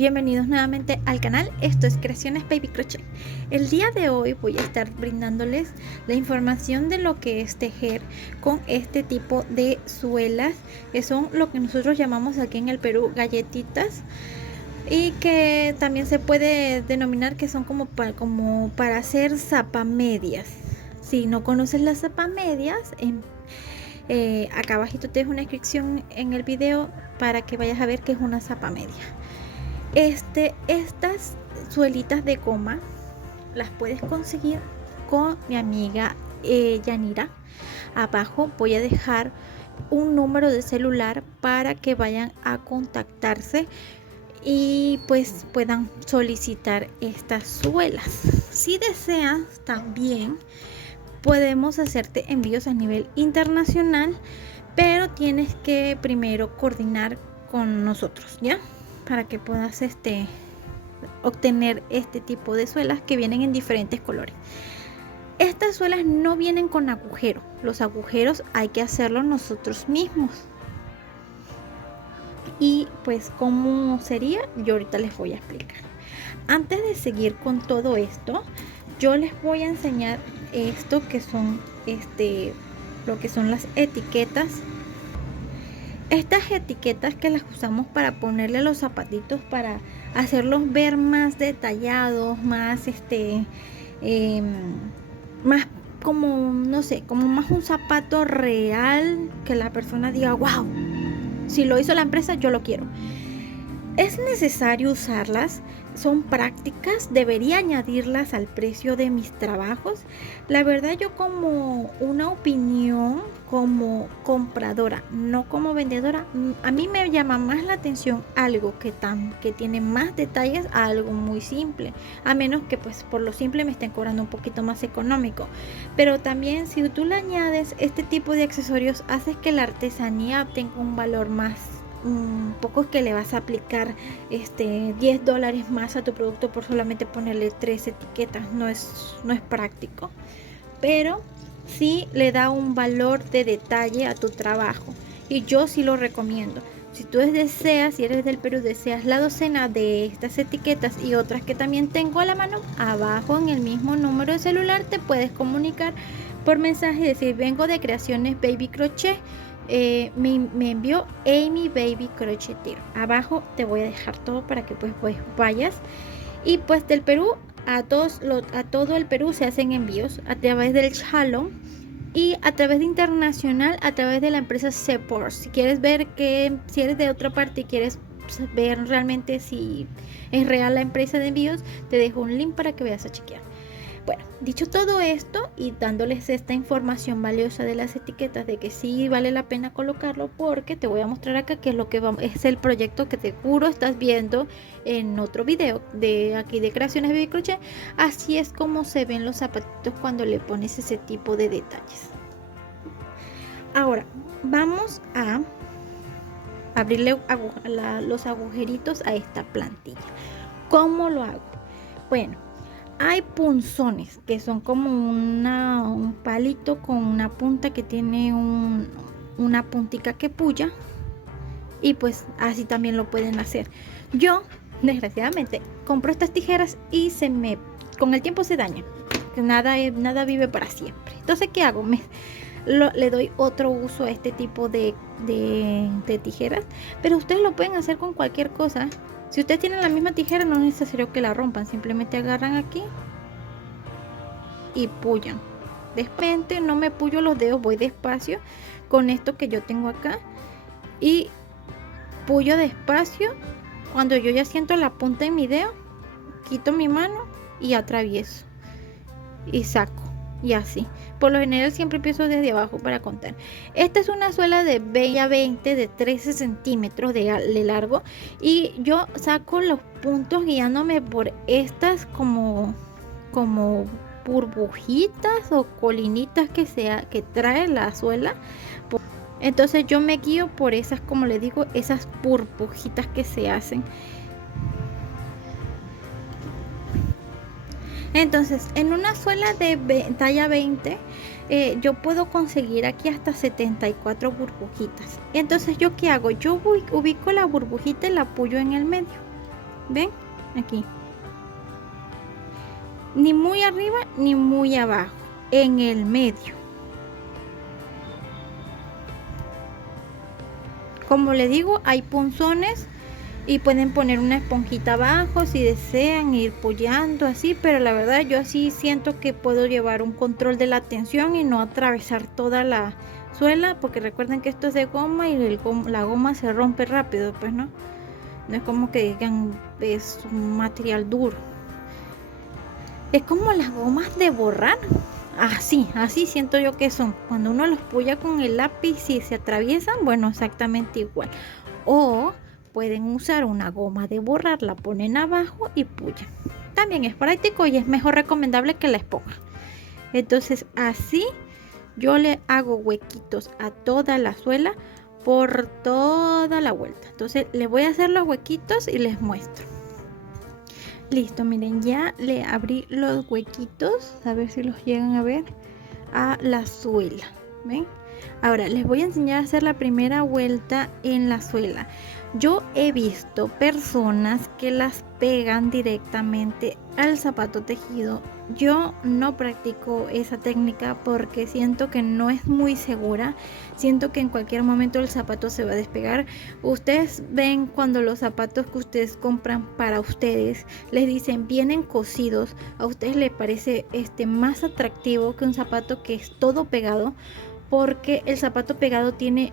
Bienvenidos nuevamente al canal. Esto es Creaciones Baby Crochet. El día de hoy voy a estar brindándoles la información de lo que es tejer con este tipo de suelas, que son lo que nosotros llamamos aquí en el Perú galletitas, y que también se puede denominar que son como para hacer zapamedias. Si no conoces las zapamedias, acá abajito te dejo una descripción en el video para que vayas a ver qué es una zapamedia. Estas suelitas de goma las puedes conseguir con mi amiga Yanira. Abajo voy a dejar un número de celular para que vayan a contactarse y pues puedan solicitar estas suelas. Si deseas, también podemos hacerte envíos a nivel internacional, pero tienes que primero coordinar con nosotros, ¿ya? Para que puedas obtener este tipo de suelas que vienen en diferentes colores. Estas suelas no vienen con agujero. Los agujeros hay que hacerlos nosotros mismos. Y pues cómo sería, yo ahorita les voy a explicar. Antes de seguir con todo esto, yo les voy a enseñar esto que son lo que son las etiquetas. Estas etiquetas que las usamos para ponerle a los zapatitos, para hacerlos ver más detallados, más más como, no sé, como más un zapato real, que la persona diga, wow, si lo hizo la empresa, yo lo quiero. Es necesario usarlas, son prácticas, debería añadirlas al precio de mis trabajos. La verdad, yo como una opinión, como compradora, no como vendedora, a mí me llama más la atención algo que tiene más detalles a algo muy simple, a menos que pues por lo simple me estén cobrando un poquito más económico. Pero también si tú le añades este tipo de accesorios, haces que la artesanía tenga un valor más. Poco es que le vas a aplicar $10 más a tu producto por solamente ponerle 3 etiquetas. No es práctico, pero sí le da un valor de detalle a tu trabajo, y yo sí lo recomiendo. Si tú deseas, si eres del Perú, deseas la docena de estas etiquetas y otras que también tengo a la mano, abajo en el mismo número de celular te puedes comunicar por mensaje y decir: vengo de Creaciones Baby Crochet, me envió Amy Baby Crochetero. Abajo te voy a dejar todo para que pues vayas. Y pues del Perú a todo el Perú se hacen envíos a través del Shalom, y a través de internacional a través de la empresa Sephora. Si quieres ver si eres de otra parte y quieres ver realmente si es real la empresa de envíos, te dejo un link para que veas a chequear. Bueno, dicho todo esto y dándoles esta información valiosa de las etiquetas, de que sí vale la pena colocarlo, porque te voy a mostrar acá qué es lo que es el proyecto que seguro estás viendo en otro video de aquí de Creaciones Baby Crochet. Así es como se ven los zapatitos cuando le pones ese tipo de detalles. Ahora vamos a abrirle los agujeritos a esta plantilla. ¿Cómo lo hago? Bueno, hay punzones que son como un palito con una punta que tiene una puntica que puya, y pues así también lo pueden hacer. Yo desgraciadamente compro estas tijeras y con el tiempo se dañan. Nada vive para siempre. Entonces, ¿qué hago? Le doy otro uso a este tipo de tijeras, pero ustedes lo pueden hacer con cualquier cosa. Si ustedes tienen la misma tijera, no es necesario que la rompan, simplemente agarran aquí y pullan. De repente no me pullo los dedos, voy despacio con esto que yo tengo acá y pullo despacio. Cuando yo ya siento la punta en mi dedo, quito mi mano y atravieso y saco, y así. Por lo general siempre empiezo desde abajo para contar. Esta es una suela de 20 de 13 centímetros de largo, y yo saco los puntos guiándome por estas como burbujitas o colinitas que trae la suela. Entonces yo me guío por esas, como les digo, esas burbujitas que se hacen. Entonces, en una suela de talla 20, yo puedo conseguir aquí hasta 74 burbujitas. Entonces, ¿yo qué hago? Yo ubico la burbujita y la apoyo en el medio. ¿Ven? Aquí. Ni muy arriba ni muy abajo, en el medio. Como le digo, hay punzones y pueden poner una esponjita abajo si desean ir puyando así, pero la verdad yo así siento que puedo llevar un control de la tensión y no atravesar toda la suela, porque recuerden que esto es de goma y la goma se rompe rápido, pues no es como que digan es un material duro. Es como las gomas de borrar. Así siento yo que son. Cuando uno los puya con el lápiz y se atraviesan, bueno, exactamente igual. O pueden usar una goma de borrar, la ponen abajo y puyan. También es práctico y es mejor recomendable que la esponja. Entonces así yo le hago huequitos a toda la suela por toda la vuelta. Entonces le voy a hacer los huequitos y les muestro. Listo, miren, ya le abrí los huequitos, a ver si los llegan a ver, a la suela, ¿ven? Ahora les voy a enseñar a hacer la primera vuelta en la suela. Yo he visto personas que las pegan directamente al zapato tejido. Yo no practico esa técnica porque siento que no es muy segura. Siento que en cualquier momento el zapato se va a despegar. Ustedes ven cuando los zapatos que ustedes compran para ustedes les dicen vienen cosidos, a ustedes les parece más atractivo que un zapato que es todo pegado, porque el zapato pegado tiene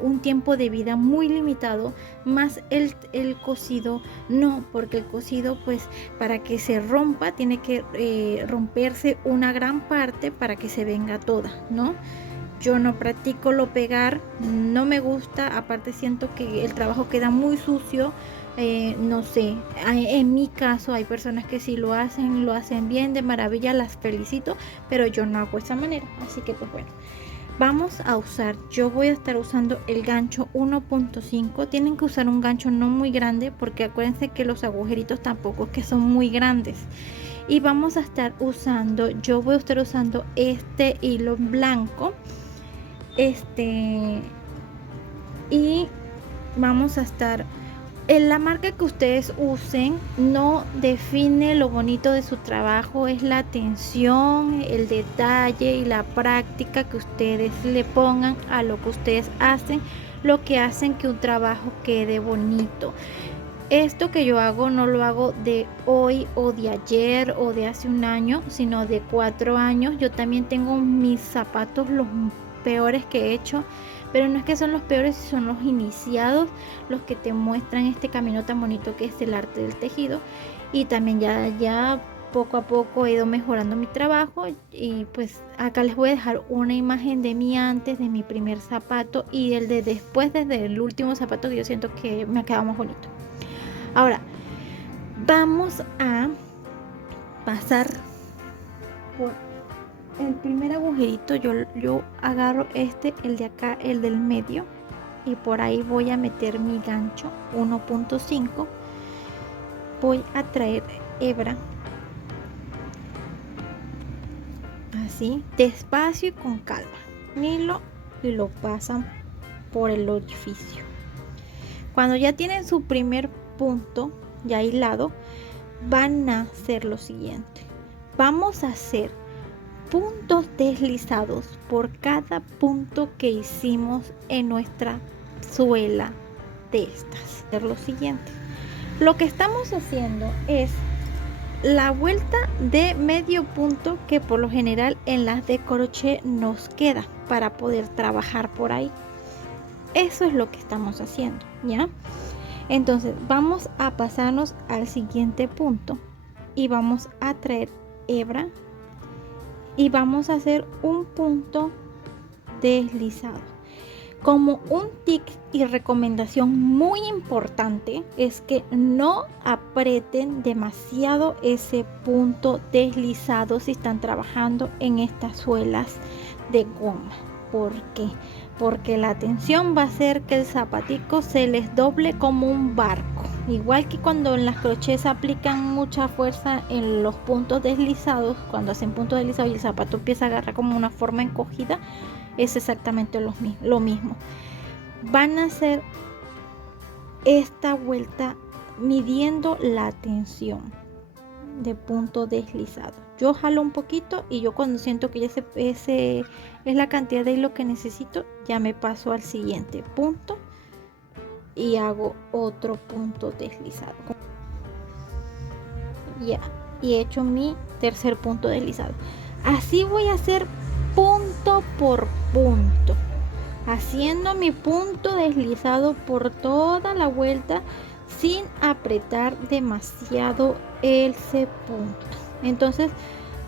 un tiempo de vida muy limitado, más el cosido no, porque el cosido pues para que se rompa tiene que romperse una gran parte para que se venga toda, ¿no? Yo no practico lo pegar, no me gusta, aparte siento que el trabajo queda muy sucio. No sé, en mi caso hay personas que sí lo hacen bien, de maravilla, las felicito, pero yo no hago de esa manera, así que pues bueno. Vamos a usar, yo voy a estar usando el gancho 1.5. Tienen que usar un gancho no muy grande porque acuérdense que los agujeritos tampoco es que son muy grandes. Y vamos a estar usando, yo voy a estar usando este hilo blanco. Y vamos a estar en la marca que ustedes usen, no define lo bonito de su trabajo, es la atención, el detalle y la práctica que ustedes le pongan a lo que ustedes hacen, lo que hacen que un trabajo quede bonito. Esto que yo hago no lo hago de hoy o de ayer o de hace un año, sino de 4 años. Yo también tengo mis zapatos los peores que he hecho, pero no es que son los peores, son los iniciados, los que te muestran este camino tan bonito que es el arte del tejido. Y también ya poco a poco he ido mejorando mi trabajo, y pues acá les voy a dejar una imagen de mí antes de mi primer zapato y el de después, desde el último zapato, que yo siento que me ha quedado más bonito. Ahora vamos a pasar por el primer agujerito. Yo agarro el de acá, el del medio, y por ahí voy a meter mi gancho 1.5. voy a traer hebra así, despacio y con calma, hilo, y lo pasan por el orificio. Cuando ya tienen su primer punto ya hilado, van a hacer lo siguiente. Vamos a hacer puntos deslizados por cada punto que hicimos en nuestra suela de estas. Hacer lo siguiente. Lo que estamos haciendo es la vuelta de medio punto, que por lo general en las de crochet nos queda para poder trabajar por ahí. Eso es lo que estamos haciendo, ¿ya? Entonces vamos a pasarnos al siguiente punto y vamos a traer hebra y vamos a hacer un punto deslizado. Como un tic y recomendación muy importante es que no aprieten demasiado ese punto deslizado si están trabajando en estas suelas de goma. ¿Por qué? Porque la tensión va a hacer que el zapatico se les doble como un barco. Igual que cuando en las crochets aplican mucha fuerza en los puntos deslizados, cuando hacen puntos deslizados y el zapato empieza a agarrar como una forma encogida, es exactamente lo mismo. Van a hacer esta vuelta midiendo la tensión de punto deslizado. Yo jalo un poquito y yo cuando siento que ya ese es la cantidad de hilo que necesito, ya me paso al siguiente punto y hago otro punto deslizado. Ya, y he hecho mi tercer punto deslizado. Así voy a hacer punto por punto, haciendo mi punto deslizado por toda la vuelta sin apretar demasiado ese punto. Entonces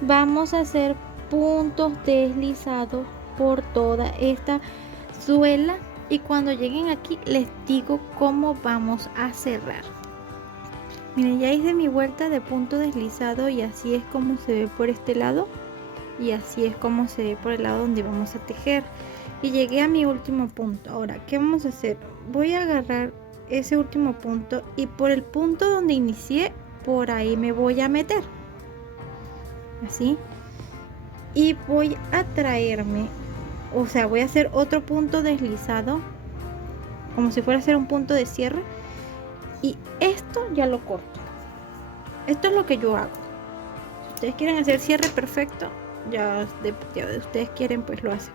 vamos a hacer puntos deslizados por toda esta suela y cuando lleguen aquí les digo cómo vamos a cerrar. Miren, ya hice mi vuelta de punto deslizado y así es como se ve por este lado y así es como se ve por el lado donde vamos a tejer y llegué a mi último punto. Ahora, ¿qué vamos a hacer? Voy a agarrar ese último punto y por el punto donde inicié, por ahí me voy a meter así y voy a traerme, o sea, voy a hacer otro punto deslizado como si fuera a hacer un punto de cierre y esto ya lo corto. Esto es lo que yo hago. Si ustedes quieren hacer cierre perfecto, ya de ustedes quieren, pues lo hacen.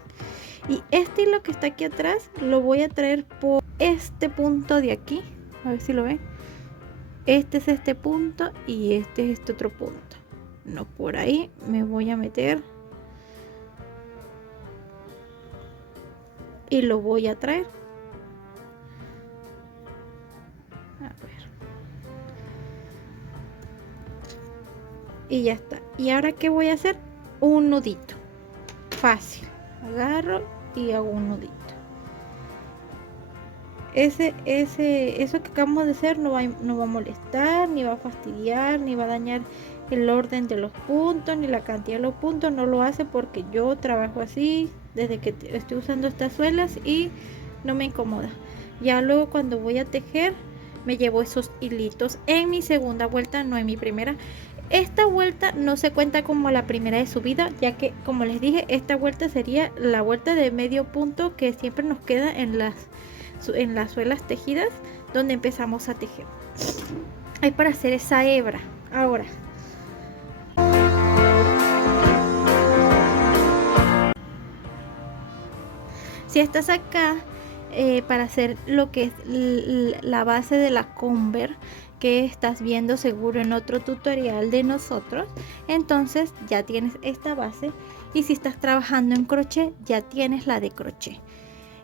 Y este hilo que está aquí atrás lo voy a traer por este punto de aquí, a ver si lo ven. Este es este punto y este es este otro punto. No, por ahí me voy a meter y lo voy a traer. A ver. Y ya está. Y ahora ¿qué voy a hacer? Un nudito. Fácil. Agarro y hago un nudito. Eso que acabamos de hacer no va a molestar, ni va a fastidiar, ni va a dañar el orden de los puntos, ni la cantidad de los puntos. No lo hace porque yo trabajo así desde que estoy usando estas suelas y no me incomoda. Ya luego cuando voy a tejer me llevo esos hilitos en mi segunda vuelta, no en mi primera. Esta vuelta no se cuenta como la primera de subida, ya que como les dije, esta vuelta sería la vuelta de medio punto que siempre nos queda en las suelas tejidas donde empezamos a tejer. Es para hacer esa hebra. Ahora si estás acá para hacer lo que es la base de la Converse que estás viendo seguro en otro tutorial de nosotros, entonces ya tienes esta base y si estás trabajando en crochet ya tienes la de crochet.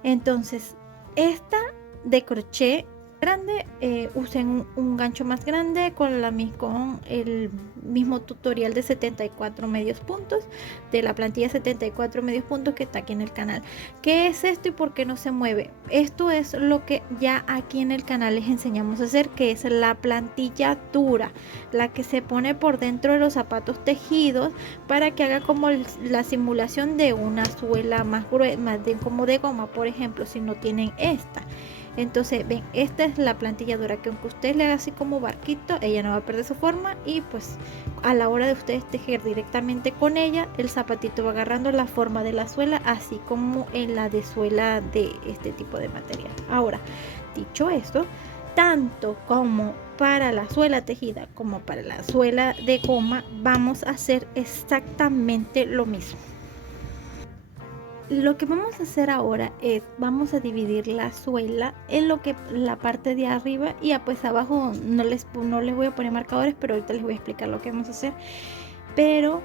Entonces esta de crochet grande, usen un gancho más grande con el mismo tutorial de 74 medios puntos de la plantilla 74 medios puntos que está aquí en el canal. ¿Qué es esto y por qué no se mueve? Esto es lo que ya aquí en el canal les enseñamos a hacer, que es la plantilla dura, la que se pone por dentro de los zapatos tejidos para que haga como la simulación de una suela más gruesa, como de goma, por ejemplo, si no tienen esta. Entonces ven, esta es la plantilla dura que aunque usted le haga así como barquito, ella no va a perder su forma y pues a la hora de ustedes tejer directamente con ella, el zapatito va agarrando la forma de la suela, así como en la de suela de este tipo de material. Ahora, dicho esto, tanto como para la suela tejida como para la suela de goma vamos a hacer exactamente lo mismo. Lo que vamos a hacer ahora es, vamos a dividir la suela en lo que la parte de arriba y pues abajo no les voy a poner marcadores, pero ahorita les voy a explicar lo que vamos a hacer. Pero,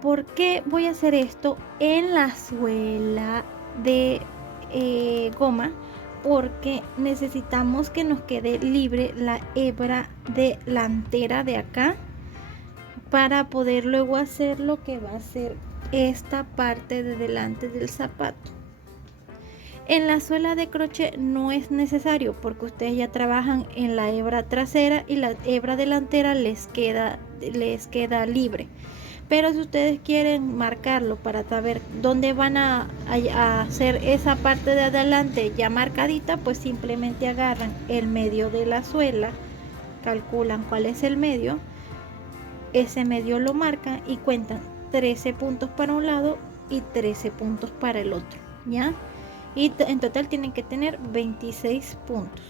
¿por qué voy a hacer esto en la suela de goma? Porque necesitamos que nos quede libre la hebra delantera de acá para poder luego hacer lo que va a ser esta parte de delante del zapato. En la suela de crochet no es necesario porque ustedes ya trabajan en la hebra trasera y la hebra delantera les queda libre. Pero si ustedes quieren marcarlo para saber dónde van a hacer esa parte de adelante ya marcadita, pues simplemente agarran el medio de la suela, calculan cuál es el medio, ese medio lo marcan y cuentan 13 puntos para un lado y 13 puntos para el otro, ¿ya? Y en total tienen que tener 26 puntos.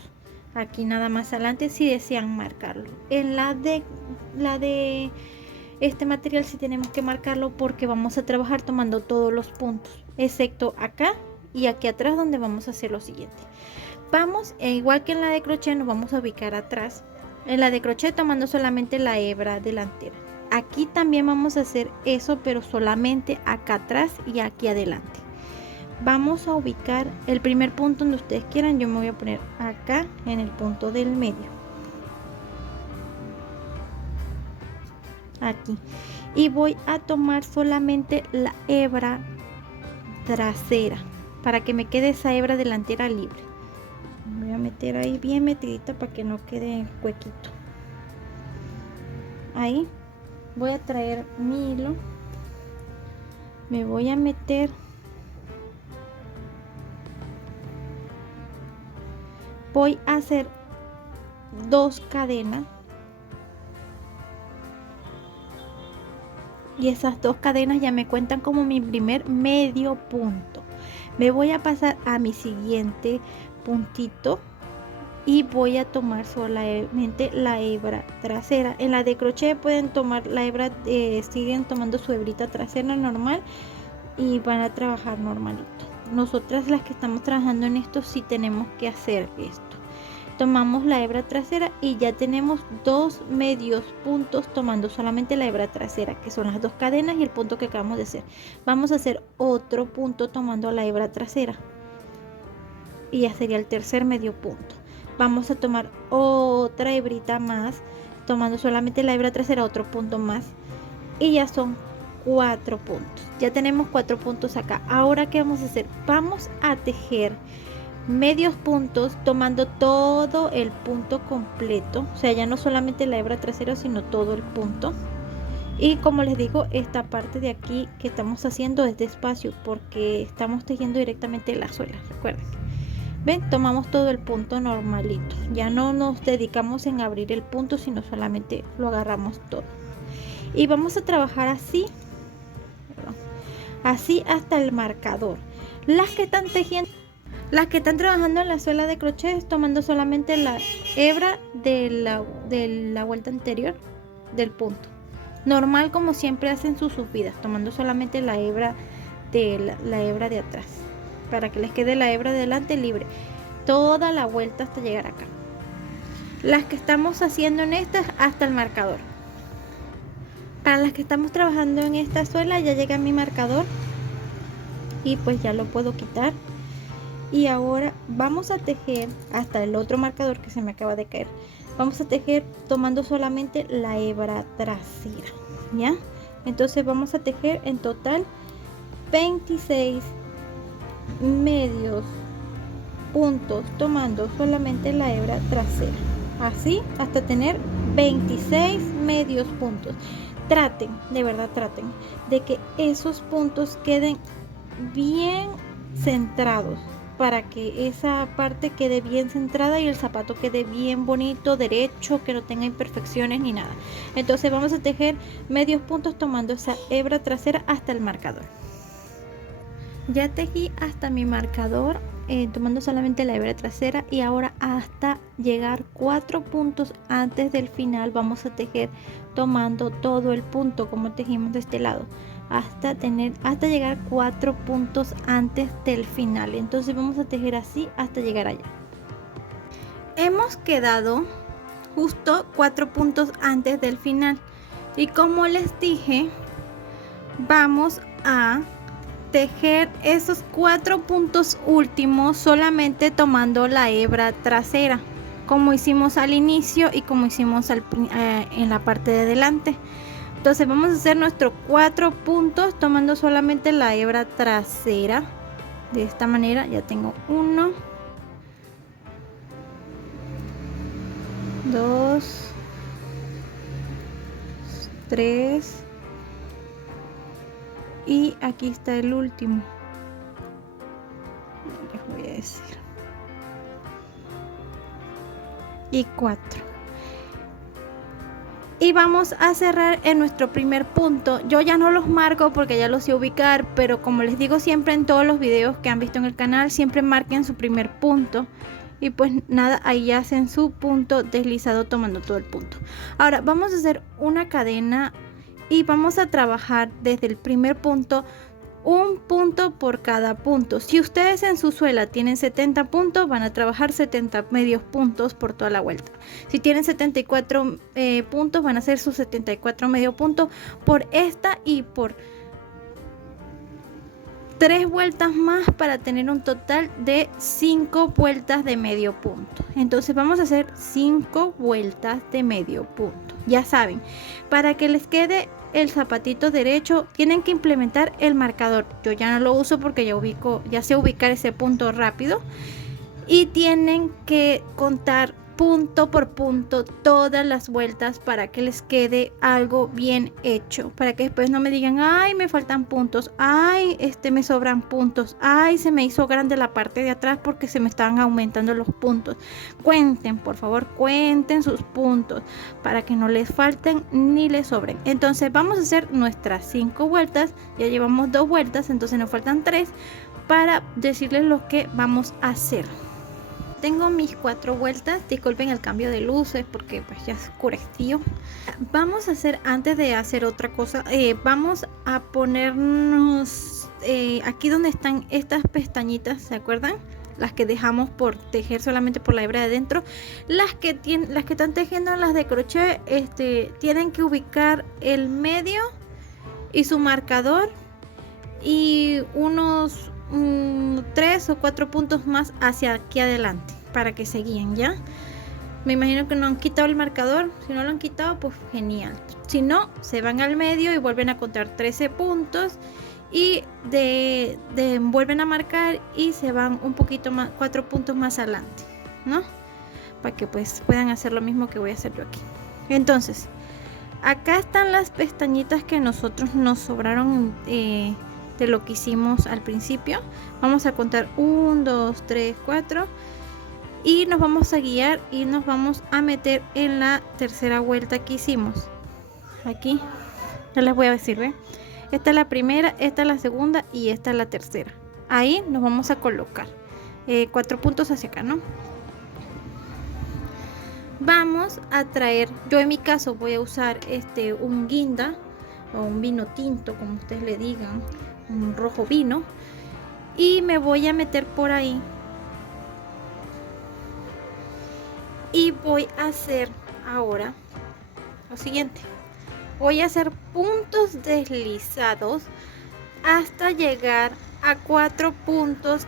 aquí nada más adelante si desean marcarlo. En la de este material sí tenemos que marcarlo porque vamos a trabajar tomando todos los puntos, excepto acá y aquí atrás donde vamos a hacer lo siguiente. Vamos, igual que en la de crochet, nos vamos a ubicar atrás. En la de crochet tomando solamente la hebra delantera. Aquí también vamos a hacer eso, pero solamente acá atrás y aquí adelante. Vamos a ubicar el primer punto donde ustedes quieran. Yo me voy a poner acá en el punto del medio. Aquí. Y voy a tomar solamente la hebra trasera para que me quede esa hebra delantera libre. Voy a meter ahí bien metidita para que no quede huequito. Ahí voy a traer mi hilo, me voy a meter voy a hacer 2 cadenas y esas 2 cadenas ya me cuentan como mi primer medio punto. Me voy a pasar a mi siguiente puntito y voy a tomar solamente la hebra trasera. En la de crochet pueden tomar la hebra, siguen tomando su hebrita trasera normal y van a trabajar normalito. Nosotras las que estamos trabajando en esto sí tenemos que hacer esto. Tomamos la hebra trasera y ya tenemos 2 medios puntos tomando solamente la hebra trasera, que son las 2 cadenas y el punto que acabamos de hacer. Vamos a hacer otro punto tomando la hebra trasera y ya sería el tercer medio punto. Vamos a tomar otra hebrita más tomando solamente la hebra trasera, otro punto más y ya son 4 puntos. Ya tenemos 4 puntos acá. Ahora ¿qué vamos a hacer? Vamos a tejer medios puntos tomando todo el punto completo, o sea, ya no solamente la hebra trasera sino todo el punto. Y como les digo, esta parte de aquí que estamos haciendo es despacio porque estamos tejiendo directamente la suela, recuerden. Ven, tomamos todo el punto normalito, ya no nos dedicamos en abrir el punto sino solamente lo agarramos todo y vamos a trabajar así, así hasta el marcador. Las que están tejiendo, las que están trabajando en la suela de crochet tomando solamente la hebra de la vuelta anterior del punto normal, como siempre hacen sus subidas, tomando solamente la hebra la hebra de atrás para que les quede la hebra de delante libre toda la vuelta hasta llegar acá. Las que estamos haciendo en estas hasta el marcador. Para las que estamos trabajando en esta suela ya llega mi marcador y pues ya lo puedo quitar. Y ahora vamos a tejer hasta el otro marcador que se me acaba de caer. Vamos a tejer tomando solamente la hebra trasera, ¿ya? Entonces vamos a tejer en total 26 medios puntos tomando solamente la hebra trasera, así hasta tener 26 medios puntos. Traten, de verdad traten de que esos puntos queden bien centrados para que esa parte quede bien centrada y el zapato quede bien bonito, derecho, que no tenga imperfecciones ni nada. Entonces vamos a tejer medios puntos tomando esa hebra trasera hasta el marcador. Ya tejí hasta mi marcador tomando solamente la hebra trasera y ahora hasta llegar 4 puntos antes del final vamos a tejer tomando todo el punto como tejimos de este lado hasta llegar 4 puntos antes del final. Entonces vamos a tejer así hasta llegar allá. Hemos quedado justo 4 puntos antes del final y como les dije, vamos a tejer esos 4 puntos últimos solamente tomando la hebra trasera, como hicimos al inicio y como hicimos en la parte de delante. Entonces vamos a hacer nuestros 4 puntos tomando solamente la hebra trasera. De esta manera ya tengo 1, 2, 3 y aquí está el último. Les voy a decir. Y 4. Y vamos a cerrar en nuestro primer punto. Yo ya no los marco porque ya los sé ubicar, pero como les digo siempre en todos los videos que han visto en el canal, siempre marquen su primer punto y pues nada, ahí hacen su punto deslizado tomando todo el punto. Ahora vamos a hacer una cadena y vamos a trabajar desde el primer punto, un punto por cada punto. Si ustedes en su suela tienen 70 puntos, van a trabajar 70 medios puntos por toda la vuelta. Si tienen 74 puntos, van a hacer sus 74 medio puntos por esta y por 3 vueltas más para tener un total de 5 vueltas de medio punto. Entonces vamos a hacer 5 vueltas de medio punto. Ya saben, para que les quede el zapatito derecho tienen que implementar el marcador. Yo ya no lo uso porque ya sé ubicar ese punto rápido, y tienen que contar punto por punto todas las vueltas para que les quede algo bien hecho, para que después no me digan ay, me faltan puntos, ay, me sobran puntos, ay, se me hizo grande la parte de atrás porque se me estaban aumentando los puntos. Cuenten, por favor, cuenten sus puntos para que no les falten ni les sobren. Entonces vamos a hacer nuestras 5 vueltas, ya llevamos 2 vueltas, entonces nos faltan 3 para decirles lo que vamos a hacer. Tengo mis 4 vueltas, disculpen el cambio de luces porque pues ya oscureció. Vamos a hacer, antes de hacer otra cosa, vamos a ponernos aquí donde están estas pestañitas, ¿se acuerdan? Las que dejamos por tejer solamente por la hebra de adentro. Las que están tejiendo las de crochet, tienen que ubicar el medio y su marcador y unos 3 o 4 puntos más hacia aquí adelante para que se guíen. Ya me imagino que no han quitado el marcador. Si no lo han quitado, pues genial. Si no, se van al medio y vuelven a contar 13 puntos y vuelven a marcar y se van un poquito más, 4 puntos más adelante, ¿no? Para que pues puedan hacer lo mismo que voy a hacer yo aquí. Entonces acá están las pestañitas que nosotros nos sobraron de lo que hicimos al principio. Vamos a contar 1, 2, 3, 4 y nos vamos a guiar y nos vamos a meter en la tercera vuelta que hicimos. Aquí ya les voy a decir, ¿ve? Esta es la primera, esta es la segunda y esta es la tercera. Ahí nos vamos a colocar 4 puntos hacia acá, ¿no? Vamos a traer, yo en mi caso voy a usar un guinda o un vino tinto, como ustedes le digan, un rojo vino, y me voy a meter por ahí y voy a hacer ahora lo siguiente. Voy a hacer puntos deslizados hasta llegar a 4 puntos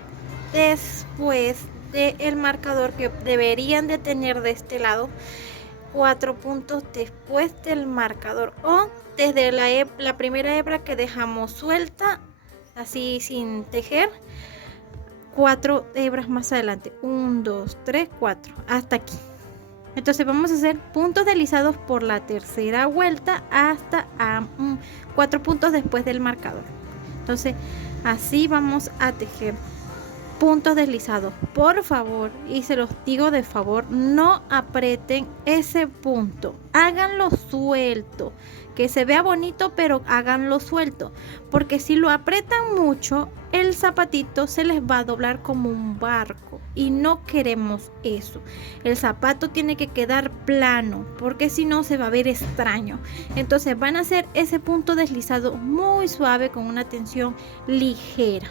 después del marcador que deberían de tener de este lado. 4 puntos después del marcador o desde la primera hebra que dejamos suelta así sin tejer, 4 hebras más adelante, 1, 2, 3, 4 hasta aquí. Entonces vamos a hacer puntos deslizados por la tercera vuelta hasta 4 puntos después del marcador. Entonces así vamos a tejer puntos deslizados. Por favor, y se los digo de favor, no aprieten ese punto, háganlo suelto, que se vea bonito, pero háganlo suelto, porque si lo aprietan mucho el zapatito se les va a doblar como un barco y no queremos eso. El zapato tiene que quedar plano porque si no se va a ver extraño. Entonces van a hacer ese punto deslizado muy suave con una tensión ligera.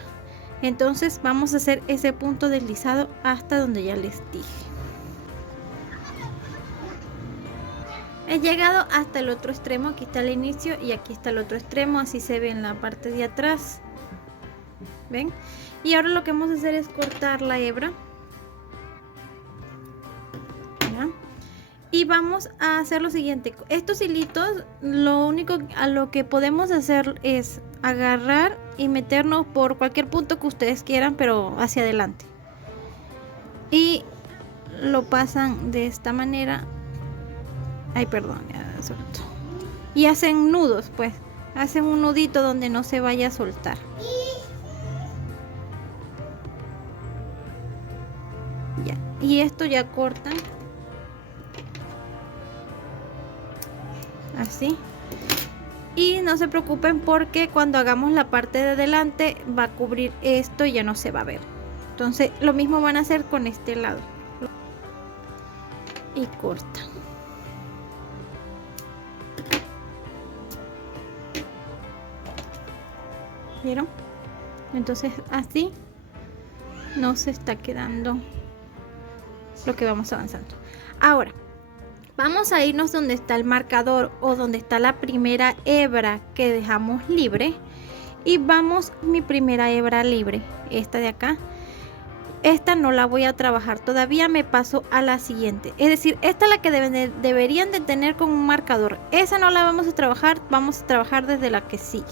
Entonces vamos a hacer ese punto deslizado hasta donde ya les dije. He llegado hasta el otro extremo, aquí está el inicio y aquí está el otro extremo, así se ve en la parte de atrás. ¿Ven? Y ahora lo que vamos a hacer es cortar la hebra. ¿Ya? Y vamos a hacer lo siguiente. Estos hilitos, lo único a lo que podemos hacer es agarrar y meternos por cualquier punto que ustedes quieran, pero hacia adelante. Y lo pasan de esta manera. Ay, perdón, ya suelto. Y hacen nudos, pues. Hacen un nudito donde no se vaya a soltar. Ya. Y esto ya cortan. Así. Y no se preocupen porque cuando hagamos la parte de adelante va a cubrir esto y ya no se va a ver. Entonces lo mismo van a hacer con este lado. y corta. ¿Vieron? Entonces así nos está quedando lo que vamos avanzando. Ahora vamos a irnos donde está el marcador o donde está la primera hebra que dejamos libre, y vamos mi primera hebra libre, esta de acá. Esta no la voy a trabajar todavía, me paso a la siguiente, es decir, esta es la que deberían de tener con un marcador. Esa no la vamos a trabajar, vamos a trabajar desde la que sigue.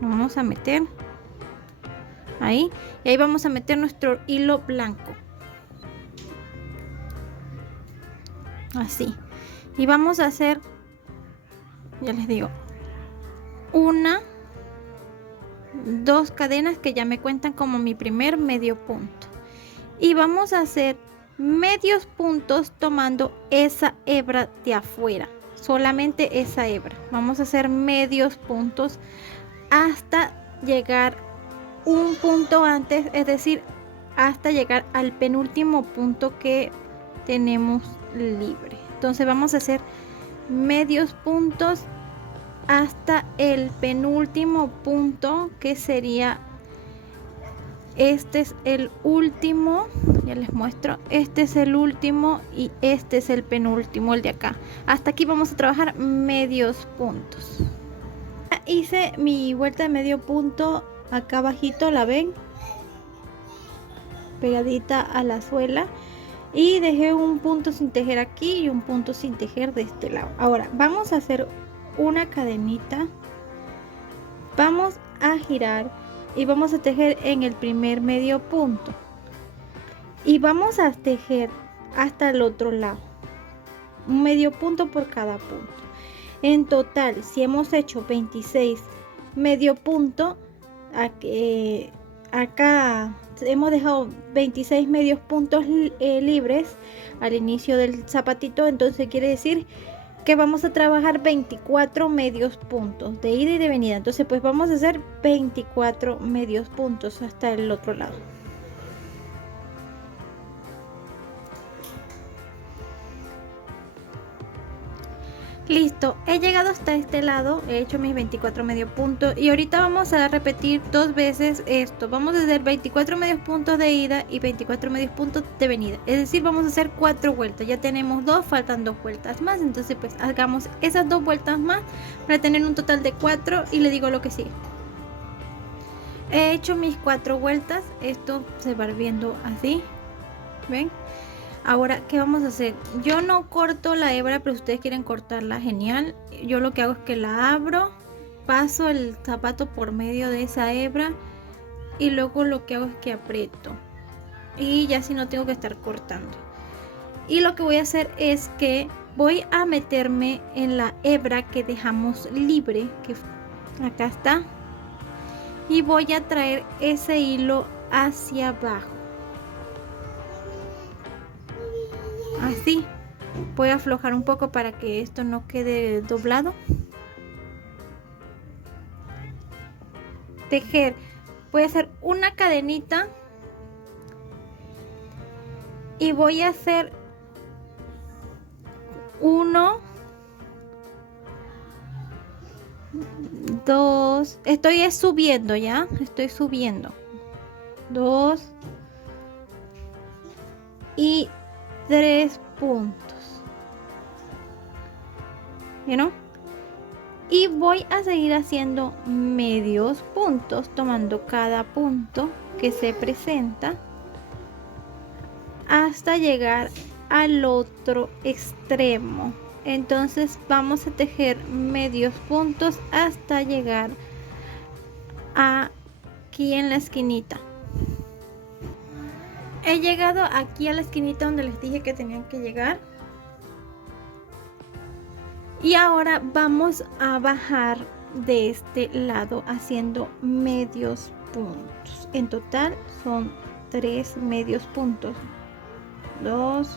Nos vamos a meter ahí y ahí vamos a meter nuestro hilo blanco, así, y vamos a hacer, ya les digo, una, dos cadenas que ya me cuentan como mi primer medio punto, y vamos a hacer medios puntos tomando esa hebra de afuera, solamente esa hebra. Vamos a hacer medios puntos hasta llegar un punto antes, es decir, hasta llegar al penúltimo punto que tenemos libre. Entonces vamos a hacer medios puntos hasta el penúltimo punto, que sería, este es el último, ya les muestro, este es el último y este es el penúltimo, el de acá. Hasta aquí vamos a trabajar medios puntos. Hice mi vuelta de medio punto acá abajito, la ven, pegadita a la suela, y dejé un punto sin tejer aquí y un punto sin tejer de este lado. Ahora vamos a hacer una cadenita, vamos a girar y vamos a tejer en el primer medio punto y vamos a tejer hasta el otro lado, un medio punto por cada punto. En total, si hemos hecho 26 medio punto, acá hemos dejado 26 medios puntos libres al inicio del zapatito, entonces quiere decir que vamos a trabajar 24 medios puntos de ida y de venida. Entonces pues vamos a hacer 24 medios puntos hasta el otro lado. Listo, he llegado hasta este lado, he hecho mis 24 medios puntos y ahorita vamos a repetir dos veces esto. Vamos a hacer 24 medios puntos de ida y 24 medios puntos de venida, es decir, vamos a hacer 4 vueltas. Ya tenemos 2, faltan 2 vueltas más, entonces pues hagamos esas 2 vueltas más para tener un total de 4 y le digo lo que sigue. He hecho mis 4 vueltas, esto se va viendo así, ¿ven? Ahora, ¿qué vamos a hacer? Yo no corto la hebra, pero si ustedes quieren cortarla, genial. Yo lo que hago es que la abro, paso el zapato por medio de esa hebra y luego lo que hago es que aprieto. Y ya así no tengo que estar cortando. Y lo que voy a hacer es que voy a meterme en la hebra que dejamos libre, que acá está. Y voy a traer ese hilo hacia abajo. Así, voy a aflojar un poco para que esto no quede doblado. Tejer, voy a hacer una cadenita y voy a hacer 1, 2, estoy subiendo ya, estoy subiendo 2 y 3 puntos, ¿vieron? Y voy a seguir haciendo medios puntos, tomando cada punto que se presenta hasta llegar al otro extremo. Entonces vamos a tejer medios puntos hasta llegar aquí en la esquinita. He llegado aquí a la esquinita donde les dije que tenían que llegar. Y ahora vamos a bajar de este lado haciendo medios puntos. En total son 3 medios puntos. 2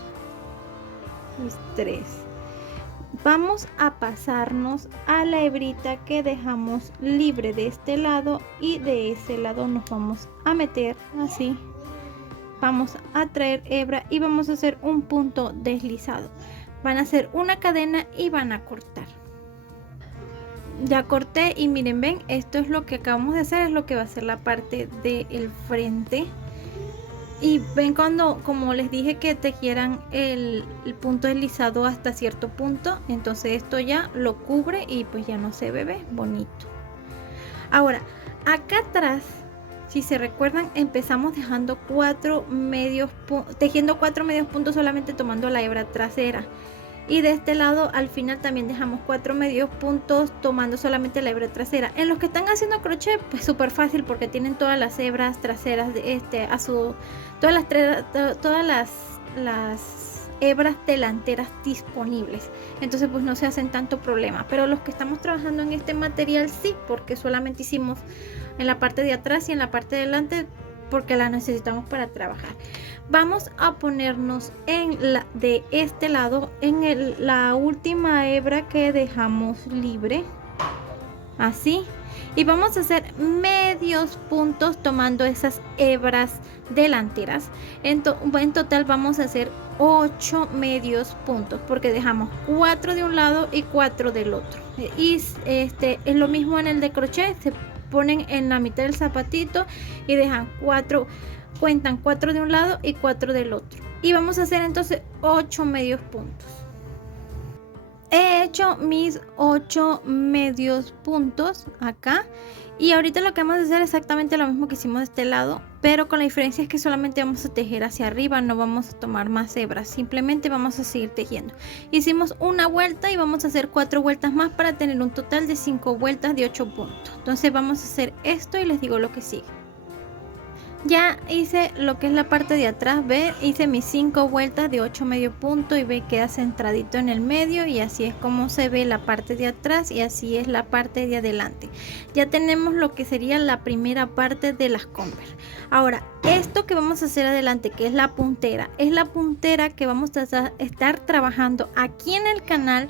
y 3. Vamos a pasarnos a la hebrita que dejamos libre de este lado y de ese lado nos vamos a meter así vamos a traer hebra y vamos a hacer un punto deslizado. Van a hacer una cadena y van a cortar. Ya corté y miren, ven, esto es lo que acabamos de hacer, es lo que va a ser la parte del frente. Y ven cuando, como les dije, que tejieran el punto deslizado hasta cierto punto, entonces esto ya lo cubre y pues ya no se ve bonito. Ahora, acá atrás, si se recuerdan, empezamos dejando tejiendo 4 medios puntos solamente tomando la hebra trasera. Y de este lado al final también dejamos 4 medios puntos tomando solamente la hebra trasera. En los que están haciendo crochet, pues súper fácil porque tienen todas las hebras traseras de todas las hebras delanteras disponibles. Entonces pues no se hacen tanto problema. Pero los que estamos trabajando en este material sí, porque solamente hicimos en la parte de atrás y en la parte de delante porque la necesitamos para trabajar. Vamos a ponernos de este lado en la última hebra que dejamos libre, así, y vamos a hacer medios puntos tomando esas hebras delanteras. En total vamos a hacer 8 medios puntos porque dejamos 4 de un lado y 4 del otro. Y es lo mismo en el de crochet, se ponen en la mitad del zapatito y dejan 4, cuentan 4 de un lado y 4 del otro. Y vamos a hacer entonces 8 medios puntos. He hecho mis 8 medios puntos acá. Y ahorita lo que vamos a hacer es exactamente lo mismo que hicimos de este lado, pero con la diferencia es que solamente vamos a tejer hacia arriba, no vamos a tomar más hebras, simplemente vamos a seguir tejiendo. Hicimos una vuelta y vamos a hacer 4 vueltas más para tener un total de 5 vueltas de 8 puntos. Entonces vamos a hacer esto y les digo lo que sigue. Ya hice lo que es la parte de atrás, ve, hice mis 5 vueltas de 8 medio punto y ve, queda centradito en el medio y así es como se ve la parte de atrás y así es la parte de adelante. Ya tenemos lo que sería la primera parte de las Converse. Ahora, esto que vamos a hacer adelante, que es la puntera que vamos a estar trabajando aquí en el canal.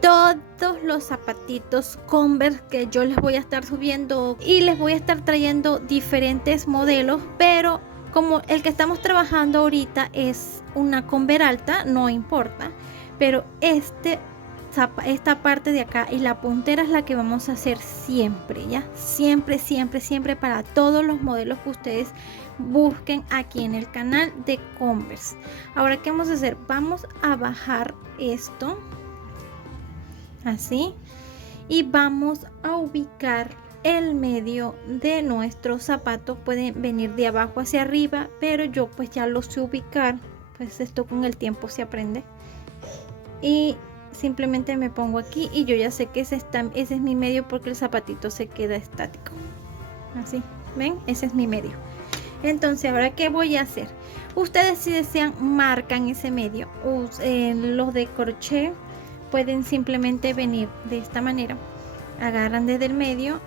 Todos los zapatitos Converse que yo les voy a estar subiendo y les voy a estar trayendo diferentes modelos, pero como el que estamos trabajando ahorita es una Converse alta, no importa, pero esta parte de acá y la puntera es la que vamos a hacer siempre, ya, siempre para todos los modelos que ustedes busquen aquí en el canal de Converse. Ahora, ¿qué vamos a hacer? Vamos a bajar esto así y vamos a ubicar el medio de nuestro zapato. Pueden venir de abajo hacia arriba, pero yo pues ya lo sé ubicar, pues esto con el tiempo se aprende y simplemente me pongo aquí y yo ya sé que ese es mi medio porque el zapatito se queda estático, así, ven, ese es mi medio. Entonces, ahora ¿qué voy a hacer? Ustedes, si desean, marcan ese medio. Los de crochet pueden simplemente venir de esta manera, agarran desde el medio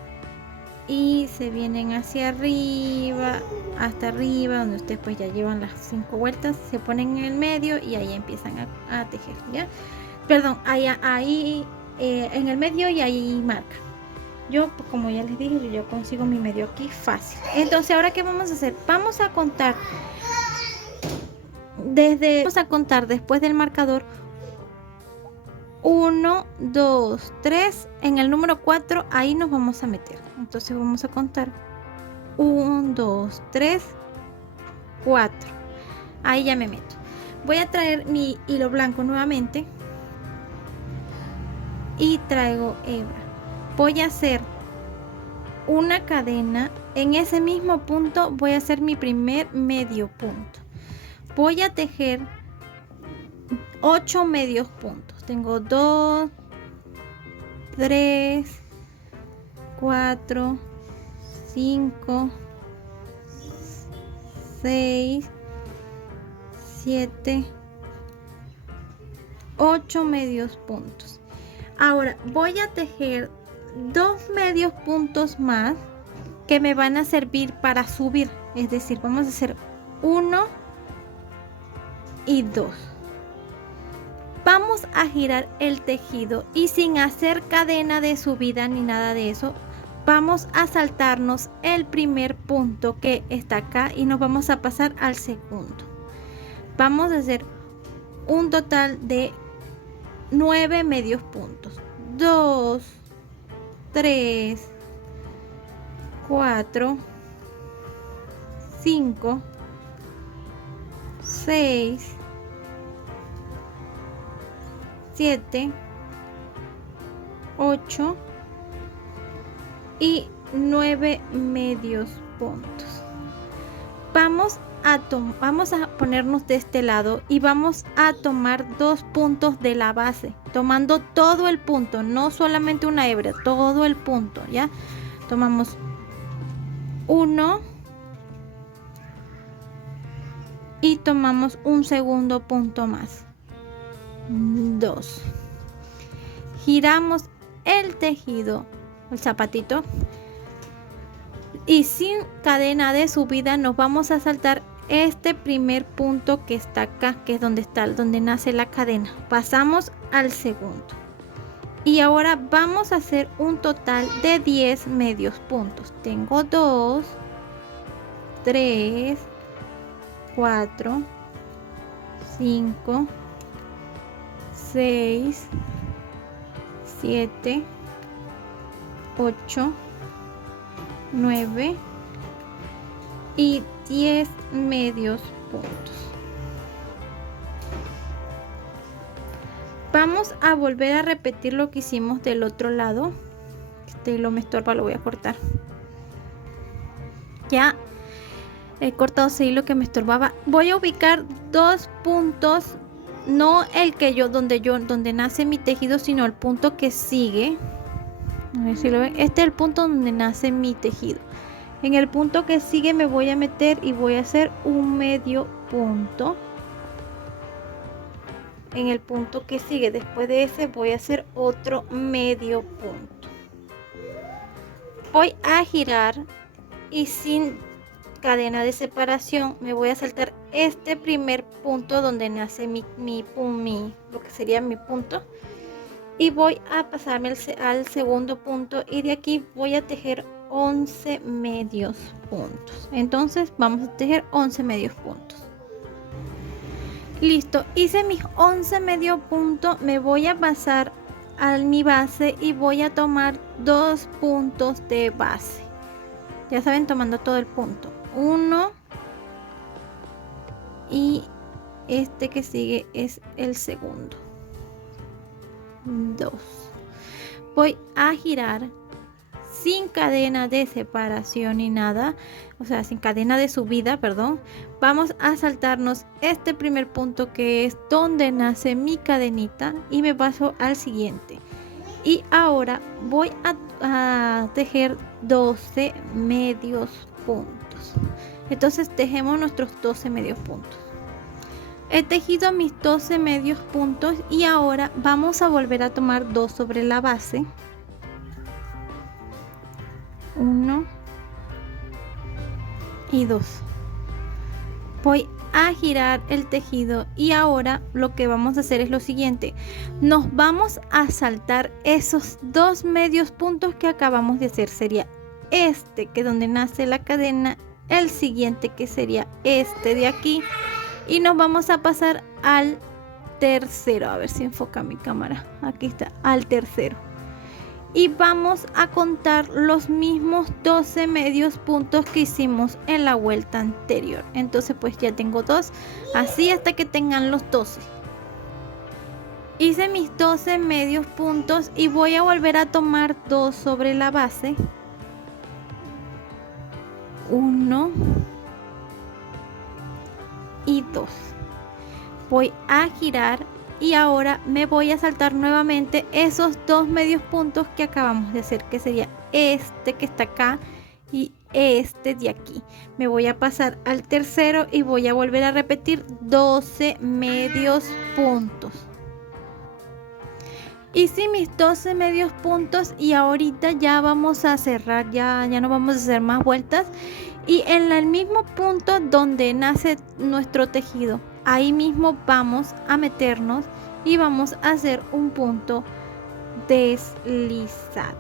y se vienen hacia arriba, hasta arriba, donde ustedes pues ya llevan las 5 vueltas, se ponen en el medio y ahí empiezan a tejer, ¿ya? Perdón, ahí en el medio y ahí marcan. Yo, como ya les dije, yo ya consigo mi medio aquí fácil. Entonces, ahora ¿qué vamos a hacer? Vamos a contar después del marcador 1, 2, 3, en el número 4 ahí nos vamos a meter. Entonces vamos a contar 1, 2, 3, 4. Ahí ya me meto. Voy a traer mi hilo blanco nuevamente y traigo hebra. Voy a hacer una cadena. En ese mismo punto voy a hacer mi primer medio punto. Voy a tejer 8 medios puntos. Tengo 2, 3, 4, 5, 6, 7, 8 medios puntos. Ahora voy a tejer 2 medios puntos más que me van a servir para subir, es decir, vamos a hacer 1 y 2. Vamos a girar el tejido y sin hacer cadena de subida ni nada de eso, vamos a saltarnos el primer punto que está acá y nos vamos a pasar al segundo. Vamos a hacer un total de 9 medios puntos. 2, 3, 4, 5, 6, 7, 8 y 9 medios puntos. Vamos a ponernos de este lado y vamos a tomar 2 puntos de la base, tomando todo el punto, no solamente una hebra, todo el punto, ¿ya? Tomamos 1 y tomamos un segundo punto más, 2. Giramos el tejido, el zapatito, y sin cadena de subida nos vamos a saltar este primer punto que está acá, que es donde nace la cadena. Pasamos al segundo y ahora vamos a hacer un total de 10 medios puntos. Tengo 2, 3, 4, 5, 6, 7, 8, 9 y 10 medios puntos. Vamos a volver a repetir lo que hicimos del otro lado. Este hilo me estorba, lo voy a cortar. Ya he cortado ese hilo que me estorbaba. Voy a ubicar 2 puntos, no el que donde nace mi tejido, sino el punto que sigue. A ver si lo ven. Este es el punto donde nace mi tejido. En el punto que sigue me voy a meter y voy a hacer un medio punto. En el punto que sigue después de ese voy a hacer otro medio punto. Voy a girar y sin cadena de separación me voy a saltar este primer punto donde nace lo que sería mi punto, y voy a pasarme al segundo punto y de aquí voy a tejer 11 medios puntos. Entonces vamos a tejer 11 medios puntos. Listo, hice mis 11 medios puntos. Me voy a pasar a mi base y voy a tomar 2 puntos de base. Ya saben, tomando todo el punto. 1 y este que sigue es el segundo. 2. Voy a girar sin cadena de separación ni nada, o sea, sin cadena de subida, perdón. Vamos a saltarnos este primer punto que es donde nace mi cadenita y me paso al siguiente. Y ahora voy a tejer 12 medios puntos. Entonces tejemos nuestros 12 medios puntos. He tejido mis 12 medios puntos y ahora vamos a volver a tomar 2 sobre la base. 1 y 2. Voy a girar el tejido y ahora lo que vamos a hacer es lo siguiente. Nos vamos a saltar esos 2 medios puntos que acabamos de hacer. Sería este, que es donde nace la cadena, el siguiente que sería este de aquí, y nos vamos a pasar al tercero. A ver si enfoca mi cámara. Aquí está, al tercero. Y vamos a contar los mismos 12 medios puntos que hicimos en la vuelta anterior. Entonces pues ya tengo 2, así hasta que tengan los 12. Hice mis 12 medios puntos y voy a volver a tomar 2 sobre la base. 1 y 2. Voy a girar y ahora me voy a saltar nuevamente esos 2 medios puntos que acabamos de hacer, que sería este que está acá y este de aquí. Me voy a pasar al tercero y voy a volver a repetir 12 medios puntos. Hice mis 12 medios puntos y ahorita ya vamos a cerrar, ya no vamos a hacer más vueltas. Y en el mismo punto donde nace nuestro tejido, ahí mismo vamos a meternos y vamos a hacer un punto deslizado.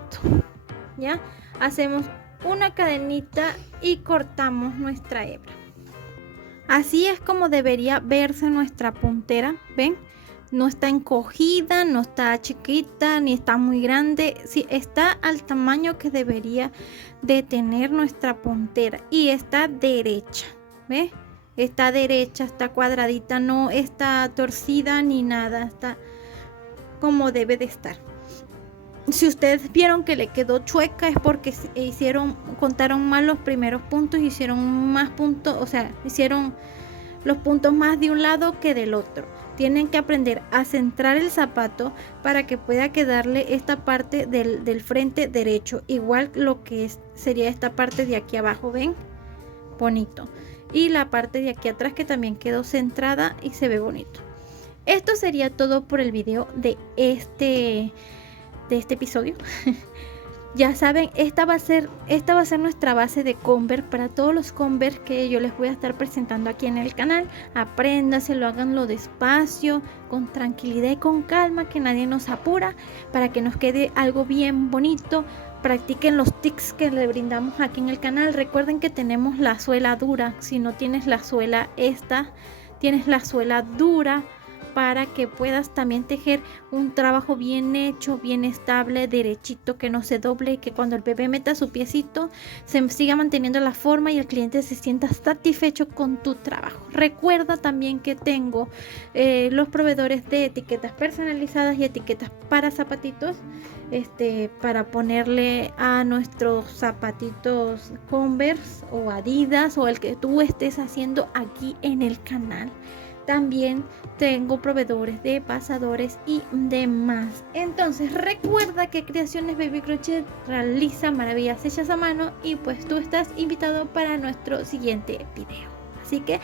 ¿ya? Hacemos una cadenita y cortamos nuestra hebra. Así es como debería verse nuestra puntera, ¿ven? No está encogida, no está chiquita, ni está muy grande. Sí, está al tamaño que debería de tener nuestra puntera y está derecha, ¿ves? Está derecha, está cuadradita, no está torcida ni nada, está como debe de estar. Si ustedes vieron que le quedó chueca es porque contaron mal los primeros puntos, hicieron más puntos, o sea, hicieron los puntos más de un lado que del otro. Tienen que aprender a centrar el zapato para que pueda quedarle esta parte del frente derecho, igual lo que sería esta parte de aquí abajo, ¿ven? Bonito. Y la parte de aquí atrás que también quedó centrada y se ve bonito. Esto sería todo por el video de este episodio. Ya saben, esta va a ser nuestra base de Converse para todos los Converse que yo les voy a estar presentando aquí en el canal. Apréndaselo, háganlo despacio, con tranquilidad y con calma, que nadie nos apura, para que nos quede algo bien bonito. Practiquen los tics que le brindamos aquí en el canal. Recuerden que tenemos la suela dura. Si no tienes la suela tienes la suela dura, para que puedas también tejer un trabajo bien hecho, bien estable, derechito, que no se doble y que cuando el bebé meta su piecito se siga manteniendo la forma y el cliente se sienta satisfecho con tu trabajo. Recuerda también que tengo los proveedores de etiquetas personalizadas y etiquetas para zapatitos, para ponerle a nuestros zapatitos Converse o Adidas o el que tú estés haciendo aquí en el canal. También tengo proveedores de pasadores y demás. Entonces recuerda que Creaciones Baby Crochet realiza maravillas hechas a mano y pues tú estás invitado para nuestro siguiente video. Así que